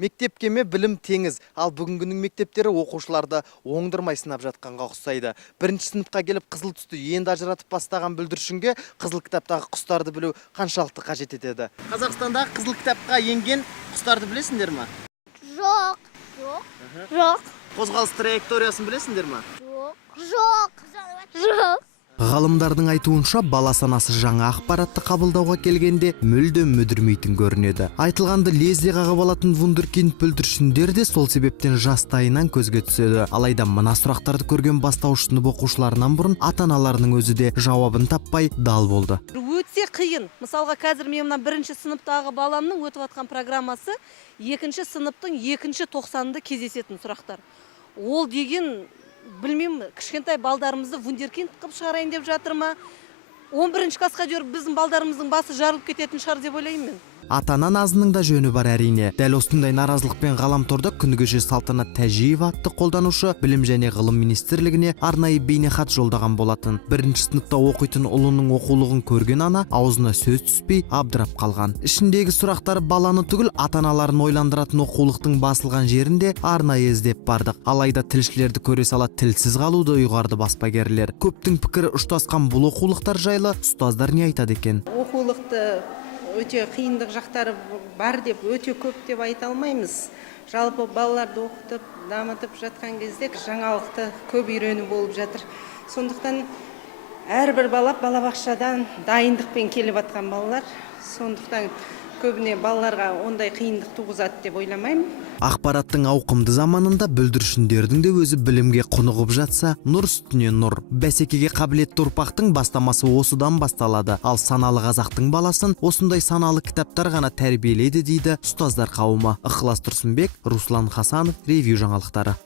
Мектепкеме білім теңіз, ал бүгінгінің мектептері оқушыларды оңдырмай сынап жатқанға ұқсайды. Бірінші сыныпқа келіп қызыл түсті енді ажыратып бастаған бүлдіршінге қызыл кітаптағы құстарды білу қаншалықты қажет етеді. Қазақстандағы қызыл кітапқа енген құстарды білесіңдер ме? Жоқ. Жоқ. Қозғалыс траекториясын білесіңдер ме? Жоқ. Жоқ. Ғалымдардың айтуынша бала санасы жаңа ақпаратты қабылдауға келгенде мүлдем мүдірмейтін көрінеді. Айтылғанды лезде қағып алатын вундеркинд бүлдіршіндер де сол себептен жастайынан көзге түседі. Алайда мына сұрақтарды көрген бастауыш сынып оқушыларынан бұрын ата-аналарының өзі де жауабын таппай дал болды. Өте қиын. Мысалға қазір мен мына бірінші сыныптағы баламның өтіп жатқан программасы екінші сыныптың екінші тоқсанында кездесетін сұрақтар. Ол деген білмеймін, кішкентай балдарымызды вундеркинд қылып шығарайын деп жатыр ма? 11-ші классқа жүріп біздің балдарымыздың басы жарылып кететін шығар деп ойлаймын мен. Ата-ана назының да жөні бар әрине. Дәл осындай наразылықпен ғаламторда күні кеше Салтанат Тәжиева атты қолданушы білім және ғылым министрлігіне арнайы бейнехат жолдаған болатын. Бірінші сыныпта оқитын ұлының оқулығын көрген ана аузына сөз түспей абдырап қалған. Ішіндегі сұрақтар баланы түгіл ата-аналарын ойландыратын оқулықтың басылған жерінде арнайы іздеп бардық. Алайда тілшілерді көре сала тілсіз қалуды ұйғарды баспагерлер. Көптің пікірі ұштасқан бұл оқулықтар жайлы ұстаздар не айтады екен? Оқулықты өте қиындық жақтары бар деп, өте көп деп айта алмаймыз. Жалпы балаларды оқытып, дамытып жатқан кезде жаңалықты көп үйрену болып жатыр. Сондықтан әрбір балабақшадан дайындықпен келіп жатқан балалар. Сондықтан көбіне балаларға ондай қиындық туғызады деп ойламаймын. Ақпараттың ауқымды заманында бүлдіршіндердің де өзі білімге құнығып жатса, нұр үстіне нұр. Бәсекеге қабілетті ұрпақтың бастамасы осыдан басталады. Ал саналы қазақтың баласын осындай саналы кітаптар ғана тәрбиелейді дейді ұстаздар қауымы. Ықылас Тұрсынбек, Руслан Хасанов, Ревью жаңалықтары.